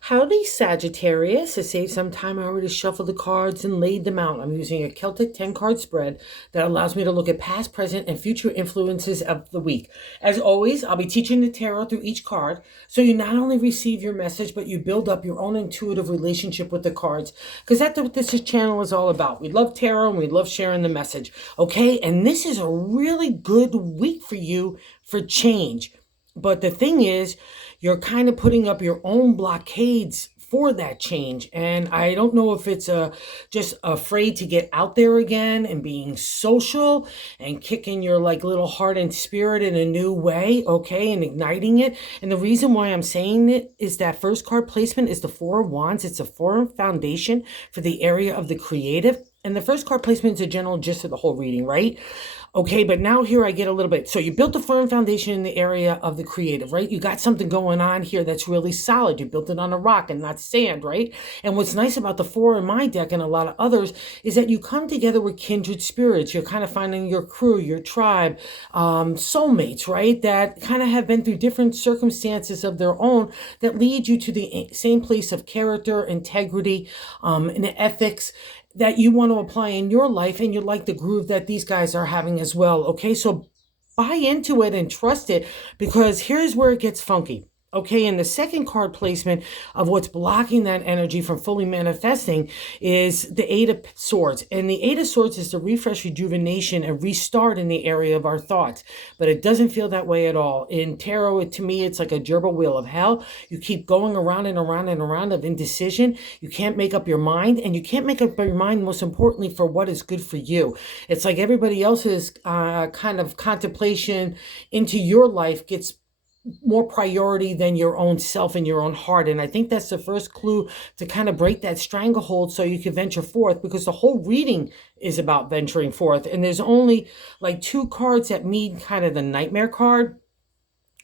Howdy, Sagittarius. To save some time, I already shuffled the cards and laid them out. I'm using a Celtic 10 card spread that allows me to look at past, present, and future influences of the week. As always, I'll be teaching the tarot through each card, so you not only receive your message, but you build up your own intuitive relationship with the cards, because that's what this channel is all about. We love tarot and we love sharing the message. Okay, and this is a really good week for you for change. But the thing is, you're kind of putting up your own blockades for that change. And I don't know if it's just afraid to get out there again and being social and kicking your like little heart and spirit in a new way, okay, and igniting it. And the reason why I'm saying it is that first card placement is the Four of Wands. It's a firm foundation for the area of the creative. And the first card placement is a general gist of the whole reading, right? Okay, but now here I get a little bit. So you built a firm foundation in the area of the creative, right? You got something going on here that's really solid. You built it on a rock and not sand, right? And what's nice about the four in my deck and a lot of others is that you come together with kindred spirits. You're kind of finding your crew, your tribe, soulmates, right? That kind of have been through different circumstances of their own that lead you to the same place of character, integrity, and ethics that you want to apply in your life, and you like the groove that these guys are having as well. Okay, so buy into it and trust it, because here's where it gets funky. Okay, and the second card placement of what's blocking that energy from fully manifesting is the Eight of Swords. And the Eight of Swords is the refresh, rejuvenation, and restart in the area of our thoughts. But it doesn't feel that way at all. In tarot, to me, it's like a gerbil wheel of hell. You keep going around and around and around of indecision. You can't make up your mind, and you can't make up your mind, most importantly, for what is good for you. It's like everybody else's kind of contemplation into your life gets more priority than your own self and your own heart. And I think that's the first clue to kind of break that stranglehold so you can venture forth, because the whole reading is about venturing forth. And there's only like two cards that mean kind of the nightmare card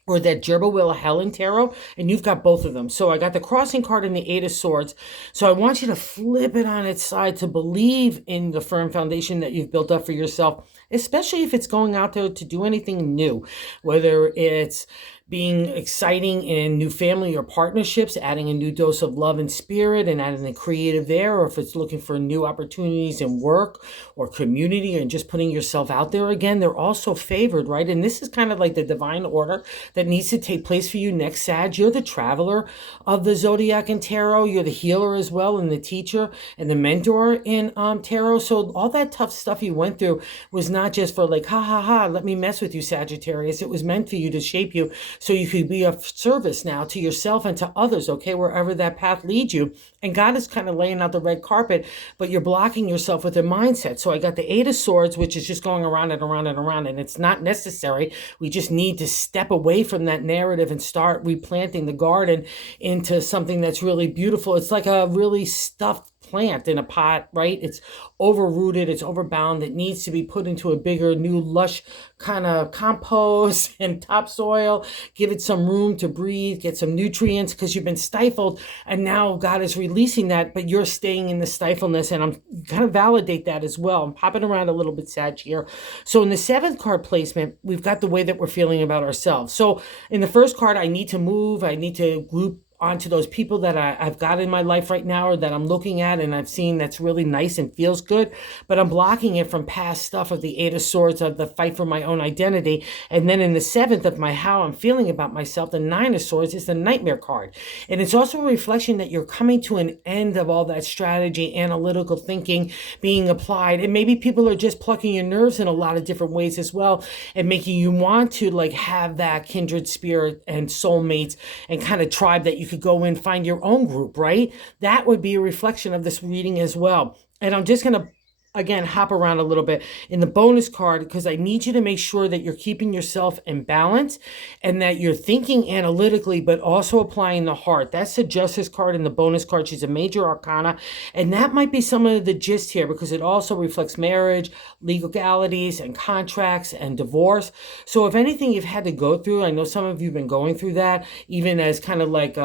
or that gerbil wheel of hell in tarot, and you've got both of them. So I got the crossing card and the Eight of Swords. So I want you to flip it on its side to believe in the firm foundation that you've built up for yourself, especially if it's going out there to do anything new, whether it's being exciting in new family or partnerships, adding a new dose of love and spirit and adding the creative there, or if it's looking for new opportunities in work or community and just putting yourself out there again. They're also favored, right? And this is kind of like the divine order that needs to take place for you next, Sag. You're the traveler of the zodiac and tarot. You're the healer as well, and the teacher and the mentor in tarot. So all that tough stuff you went through was not just for like, ha ha ha, let me mess with you, Sagittarius. It was meant for you to shape you so you could be of service now to yourself and to others, okay, wherever that path leads you. And God is kind of laying out the red carpet, but you're blocking yourself with a mindset. So I got the Eight of Swords, which is just going around and around and around, and it's not necessary. We just need to step away from that narrative and start replanting the garden into something that's really beautiful. It's like a really stuffed plant in a pot, right? It's overrooted, it's overbound. It needs to be put into a bigger, new, lush kind of compost and topsoil. Give it some room to breathe, get some nutrients, because you've been stifled, and now God is releasing that, but you're staying in the stifleness, and I'm kind of validate that as well. I'm popping around a little bit, Sag, here. So in the seventh card placement, we've got the way that we're feeling about ourselves. So in the first card, I need to move, I need to group onto those people that I've got in my life right now, or that I'm looking at and I've seen that's really nice and feels good, but I'm blocking it from past stuff of the Eight of Swords, of the fight for my own identity. And then in the seventh of my how I'm feeling about myself, the Nine of Swords is the nightmare card. And it's also a reflection that you're coming to an end of all that strategy, analytical thinking being applied. And maybe people are just plucking your nerves in a lot of different ways as well, and making you want to like have that kindred spirit and soulmates and kind of tribe that you could go and find your own group, right? That would be a reflection of this reading as well. And I'm just going to, again, hop around a little bit in the bonus card, because I need you to make sure that you're keeping yourself in balance and that you're thinking analytically, but also applying the heart. That's the Justice card in the bonus card. She's a major arcana. And that might be some of the gist here, because it also reflects marriage, legalities, and contracts and divorce. So if anything you've had to go through, I know some of you have been going through that, even as kind of like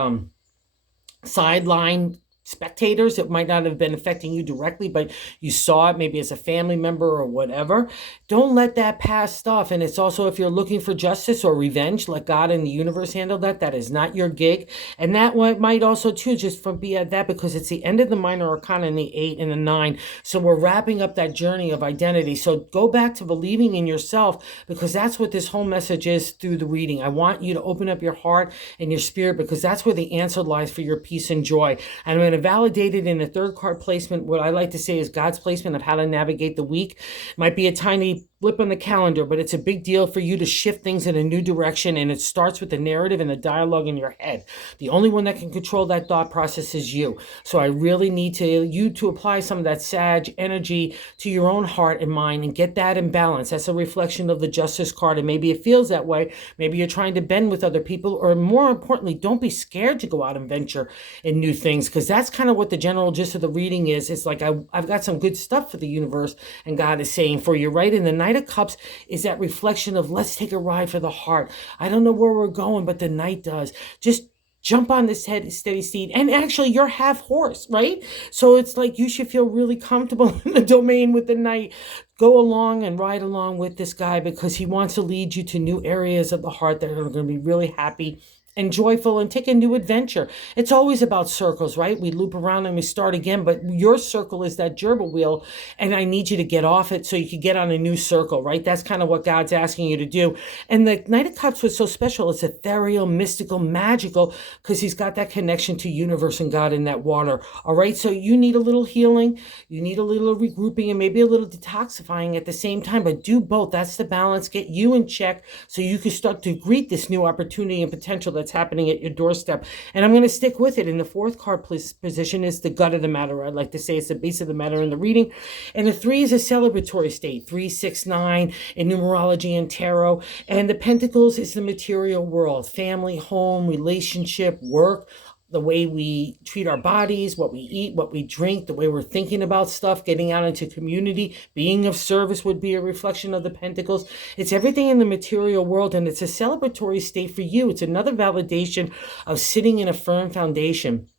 sideline spectators. It might not have been affecting you directly, but you saw it maybe as a family member or whatever. Don't let that past stuff. And it's also, if you're looking for justice or revenge, let God and the universe handle that. That is not your gig. And that one might also too, just from be at that, because it's the end of the minor arcana in the 8 and the 9. So we're wrapping up that journey of identity. So go back to believing in yourself, because that's what this whole message is through the reading. I want you to open up your heart and your spirit, because that's where the answer lies for your peace and joy. And I'm going to validate it in the third card placement. What I like to say is God's placement of how to navigate the week. Might be a tiny blip on the calendar, but it's a big deal for you to shift things in a new direction. And it starts with the narrative and the dialogue in your head. The only one that can control that thought process is you. So I really need you to apply some of that Sag energy to your own heart and mind and get that in balance. That's a reflection of the Justice card. And maybe it feels that way. Maybe you're trying to bend with other people, or more importantly, don't be scared to go out and venture in new things, because that's kind of what the general gist of the reading is. It's like, I've got some good stuff for the universe and God is saying for you, right? And the Knight of Cups is that reflection of, let's take a ride for the heart. I don't know where we're going, but the Knight does. Just jump on this steady steed. And actually, you're half horse, right? So it's like you should feel really comfortable in the domain with the Knight. Go along and ride along with this guy, because he wants to lead you to new areas of the heart that are going to be really happy and joyful, and take a new adventure. It's always about circles, right? We loop around and we start again, but your circle is that gerbil wheel, and I need you to get off it so you can get on a new circle, right? That's kind of what God's asking you to do. And the Knight of Cups was so special. It's ethereal, mystical, magical, because he's got that connection to universe and God in that water, all right? So you need a little healing, you need a little regrouping, and maybe a little detoxifying at the same time, but do both. That's the balance. Get you in check so you can start to greet this new opportunity and potential that's happening at your doorstep. And I'm going to stick with it. In the fourth card position is the gut of the matter. I'd like to say it's the base of the matter in the reading. And the 3 is a celebratory state, 3, 6, 9 in numerology and tarot. And the pentacles is the material world, family, home, relationship, work, the way we treat our bodies, what we eat, what we drink, the way we're thinking about stuff, getting out into community, being of service would be a reflection of the pentacles. It's everything in the material world, and it's a celebratory state for you. It's another validation of sitting in a firm foundation,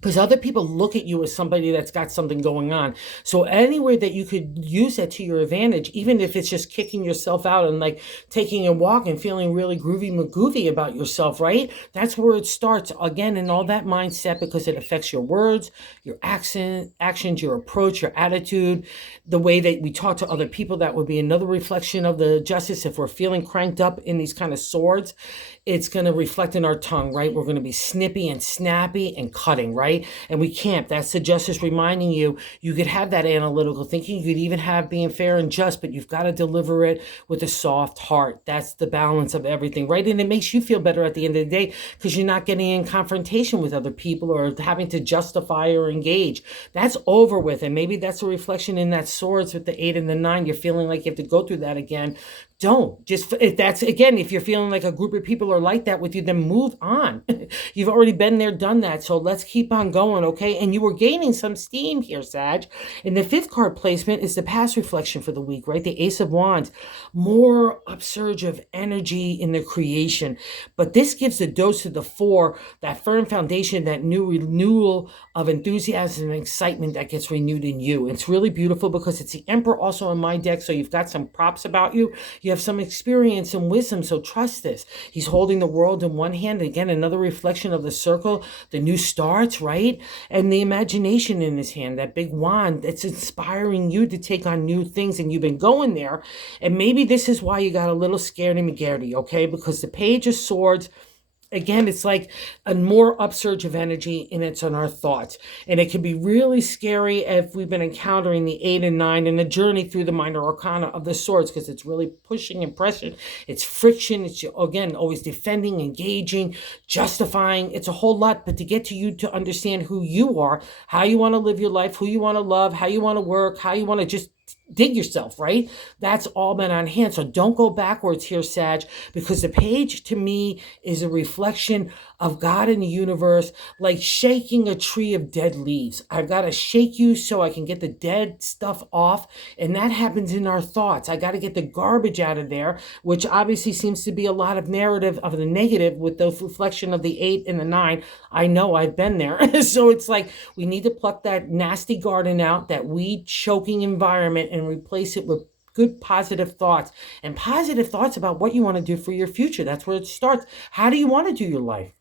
because other people look at you as somebody that's got something going on. So anywhere that you could use that to your advantage, even if it's just kicking yourself out and like taking a walk and feeling really groovy magoovy about yourself, right? That's where it starts, again, in all that mindset, because it affects your words, your actions, your approach, your attitude, the way that we talk to other people. That would be another reflection of the Justice. If we're feeling cranked up in these kind of swords, it's going to reflect in our tongue, right? We're going to be snippy and snappy and cutting, right? And we can't. That's the Justice reminding you, you could have that analytical thinking. You could even have being fair and just, but you've got to deliver it with a soft heart. That's the balance of everything, right? And it makes you feel better at the end of the day, because you're not getting in confrontation with other people or having to justify or engage. That's over with. And maybe that's a reflection in that swords with the 8 and the 9. You're feeling like you have to go through that again. Don't. Just, if that's, again, if you're feeling like a group of people are like that with you, then move on. You've already been there, done that. So let's keep on going, okay? And you were gaining some steam here, Sag. And the 5th card placement is the past reflection for the week, right? The Ace of Wands. More upsurge of energy in the creation. But this gives a dose to the 4, that firm foundation, that new renewal of enthusiasm and excitement that gets renewed in you. It's really beautiful, because it's the Emperor also in my deck, so you've got some props about you. You have some experience and wisdom, so trust this. He's holding the world in one hand. Again, another reflection of the circle, the new starts, right? And the imagination in his hand, that big wand that's inspiring you to take on new things, and you've been going there. And maybe this is why you got a little scared and McGarity, okay? Because the Page of Swords, again, it's like a more upsurge of energy, and it's on our thoughts. And it can be really scary if we've been encountering the 8 and 9 and the journey through the minor arcana of the swords, because it's really pushing and pressing. It's friction. It's, again, always defending, engaging, justifying. It's a whole lot. But to get to you to understand who you are, how you want to live your life, who you want to love, how you want to work, how you want to just dig yourself, right? That's all been on hand. So don't go backwards here, Sag, because the page to me is a reflection of God in the universe, like shaking a tree of dead leaves. I've got to shake you so I can get the dead stuff off. And that happens in our thoughts. I got to get the garbage out of there, which obviously seems to be a lot of narrative of the negative with the reflection of the 8 and the 9. I know I've been there. So it's like we need to pluck that nasty garden out, that weed choking environment, and replace it with good positive thoughts, and positive thoughts about what you want to do for your future. That's where it starts. How do you want to do your life?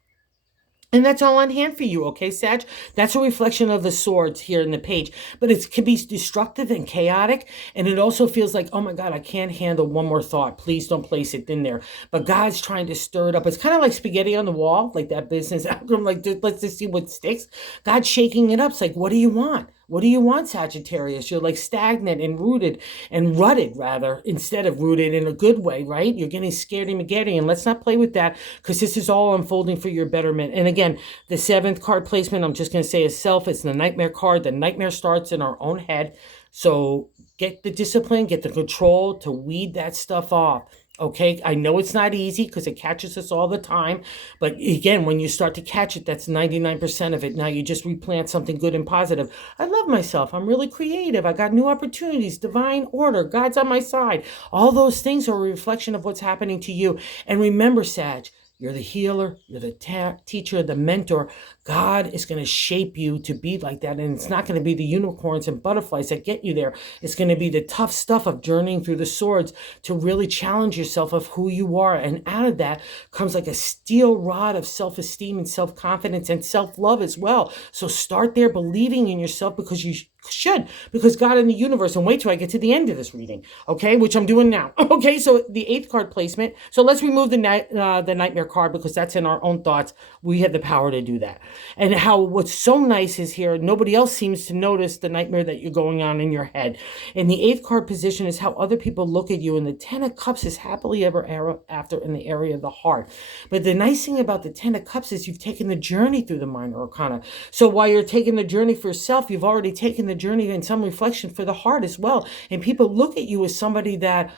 And that's all on hand for you, okay, Sag? That's a reflection of the swords here in the page. But it can be destructive and chaotic. And it also feels like, oh my God, I can't handle one more thought. Please don't place it in there. But God's trying to stir it up. It's kind of like spaghetti on the wall, like that business outcome, like let's just see what sticks. God's shaking it up. It's like, what do you want? What do you want, Sagittarius? You're like stagnant and rooted and rutted, rather, instead of rooted in a good way, right? You're getting scaredy-maggedy, and let's not play with that, because this is all unfolding for your betterment. And again, the 7th card placement, I'm just going to say is self. It's the nightmare card. The nightmare starts in our own head. So get the discipline, get the control to weed that stuff off. Okay, I know it's not easy because it catches us all the time. But again, when you start to catch it, that's 99% of it. Now you just replant something good and positive. I love myself. I'm really creative. I got new opportunities, divine order. God's on my side. All those things are a reflection of what's happening to you. And remember, Sag, you're the healer, you're the teacher, the mentor. God is going to shape you to be like that. And it's not going to be the unicorns and butterflies that get you there. It's going to be the tough stuff of journeying through the swords to really challenge yourself of who you are. And out of that comes like a steel rod of self-esteem and self-confidence and self-love as well. So start there believing in yourself, because you should, because God in the universe, and wait till I get to the end of this reading, okay, which I'm doing now. Okay, so the 8th card placement. So let's remove the nightmare card, because that's in our own thoughts. We have the power to do that. And what's so nice is here, nobody else seems to notice the nightmare that you're going on in your head. And the 8th card position is how other people look at you, and the 10 of Cups is happily ever after in the area of the heart. But the nice thing about the 10 of Cups is you've taken the journey through the minor arcana. So while you're taking the journey for yourself, you've already taken the journey and some reflection for the heart as well. And people look at you as somebody that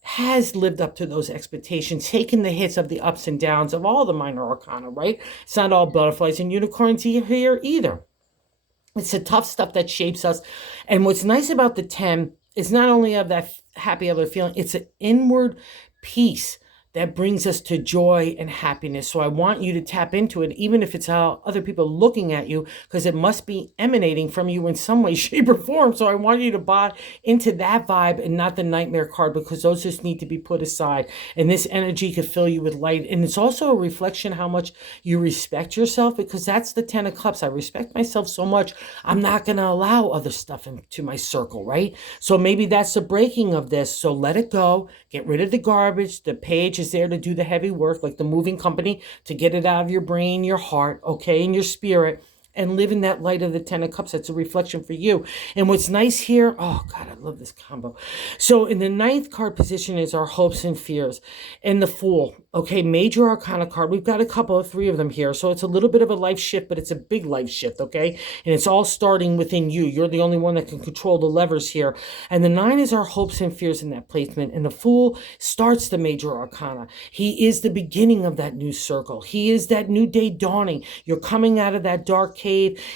has lived up to those expectations, taken the hits of the ups and downs of all the minor arcana, right? It's not all butterflies and unicorns here either. It's the tough stuff that shapes us. And what's nice about the 10 is not only of that happy other feeling, it's an inward peace that brings us to joy and happiness. So I want you to tap into it, even if it's how other people are looking at you, because it must be emanating from you in some way, shape, or form. So I want you to buy into that vibe and not the nightmare card, because those just need to be put aside. And this energy could fill you with light. And it's also a reflection how much you respect yourself, because that's the 10 of Cups. I respect myself so much, I'm not going to allow other stuff into my circle, right? So maybe that's the breaking of this. So let it go. Get rid of the garbage. The page is there to do the heavy work, like the moving company, to get it out of your brain, your heart, okay, and your spirit, and live in that light of the 10 of Cups. That's a reflection for you. And what's nice here, oh God, I love this combo. So in the 9th card position is our hopes and fears. And the Fool, okay, major arcana card. We've got a couple of 3 of them here. So it's a little bit of a life shift, but it's a big life shift, okay? And it's all starting within you. You're the only one that can control the levers here. And the 9 is our hopes and fears in that placement. And the Fool starts the major arcana. He is the beginning of that new circle. He is that new day dawning. You're coming out of that dark cave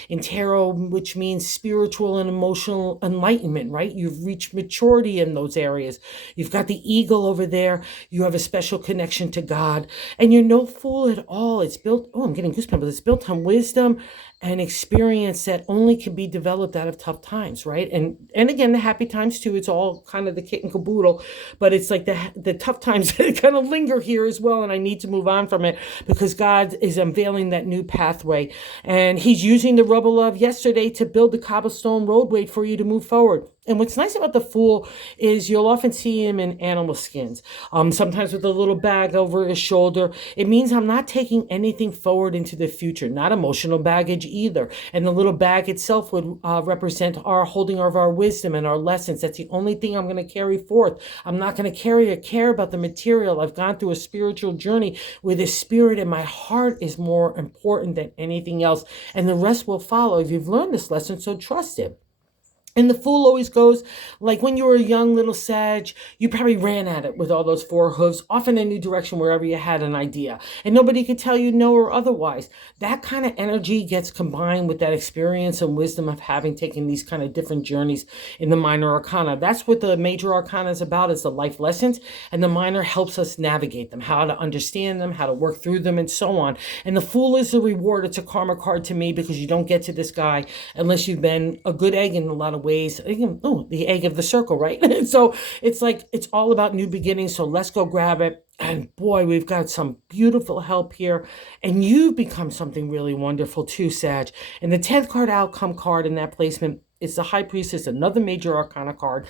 in tarot, which means spiritual and emotional enlightenment, right? You've reached maturity in those areas. You've got the eagle over there. You have a special connection to God, and you're no fool at all. It's built, oh, I'm getting goosebumps. It's built on wisdom and experience that only can be developed out of tough times, right? And again, the happy times too. It's all kind of the kit and caboodle, but it's like the tough times that kind of linger here as well. And I need to move on from it, because God is unveiling that new pathway, and He's using the rubble of yesterday to build the cobblestone roadway for you to move forward. And what's nice about the Fool is you'll often see him in animal skins, sometimes with a little bag over his shoulder. It means I'm not taking anything forward into the future, not emotional baggage either. And the little bag itself would represent our holding of our wisdom and our lessons. That's the only thing I'm going to carry forth. I'm not going to carry or care about the material. I've gone through a spiritual journey where the spirit in my heart is more important than anything else. And the rest will follow if you've learned this lesson, so trust it. And the Fool always goes, like when you were a young little Sag, you probably ran at it with all those four hooves, off in a new direction wherever you had an idea. And nobody could tell you no or otherwise. That kind of energy gets combined with that experience and wisdom of having taken these kind of different journeys in the minor arcana. That's what the major arcana is about, is the life lessons. And the minor helps us navigate them, how to understand them, how to work through them, and so on. And the Fool is the reward. It's a karma card to me, because you don't get to this guy unless you've been a good egg in a lot of ways. Oh, the egg of the circle, right? So it's like, it's all about new beginnings. So let's go grab it. And boy, we've got some beautiful help here. And you've become something really wonderful too, Sag. And the 10th card outcome card in that placement is the High Priestess, another major arcana card.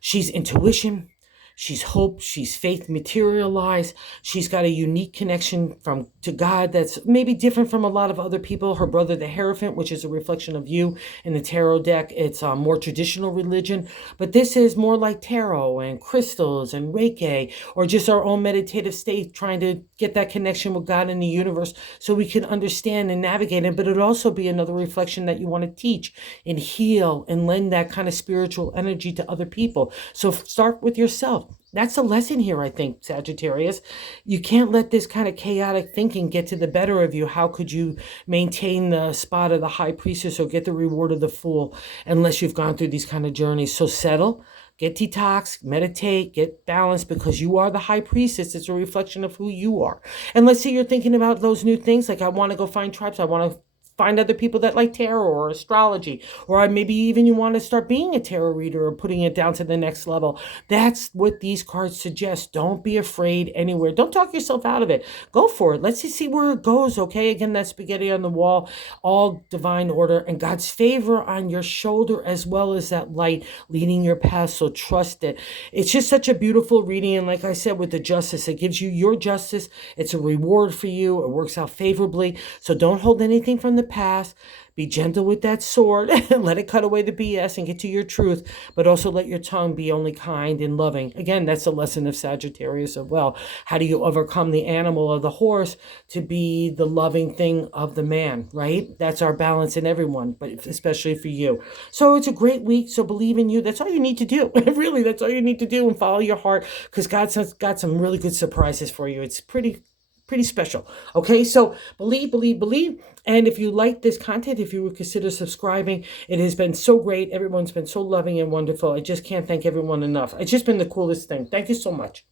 She's intuition. She's hope, she's faith materialized. She's got a unique connection to God that's maybe different from a lot of other people. Her brother, the Hierophant, which is a reflection of you in the tarot deck, it's a more traditional religion. But this is more like tarot and crystals and Reiki, or just our own meditative state, trying to get that connection with God and the universe so we can understand and navigate it. But it'd also be another reflection that you want to teach and heal and lend that kind of spiritual energy to other people. So start with yourself. That's a lesson here, I think, Sagittarius. You can't let this kind of chaotic thinking get to the better of you. How could you maintain the spot of the High Priestess or get the reward of the Fool unless you've gone through these kind of journeys? So settle, get detox, meditate, get balanced, because you are the High Priestess. It's a reflection of who you are. And let's say you're thinking about those new things, like I want to go find tribes. I want to find other people that like tarot or astrology, or maybe even you want to start being a tarot reader or putting it down to the next level. That's what these cards suggest. Don't be afraid anywhere. Don't talk yourself out of it. Go for it. Let's just see where it goes, okay? Again, that spaghetti on the wall, all divine order and God's favor on your shoulder, as well as that light leading your path, so trust it. It's just such a beautiful reading, and like I said, with the justice, it gives you your justice. It's a reward for you. It works out favorably, so don't hold anything from the past. Be gentle with that sword and let it cut away the BS and get to your truth, but also let your tongue be only kind and loving. Again, that's a lesson of Sagittarius as well. How do you overcome the animal of the horse to be the loving thing of the man, right? That's our balance in everyone, but especially for you. So it's a great week. So believe in you. That's all you need to do. Really, that's all you need to do, and follow your heart, because God's got some really good surprises for you. It's pretty special. Okay, so believe. And if you like this content, if you would consider subscribing, it has been so great. Everyone's been so loving and wonderful. I just can't thank everyone enough. It's just been the coolest thing. Thank you so much.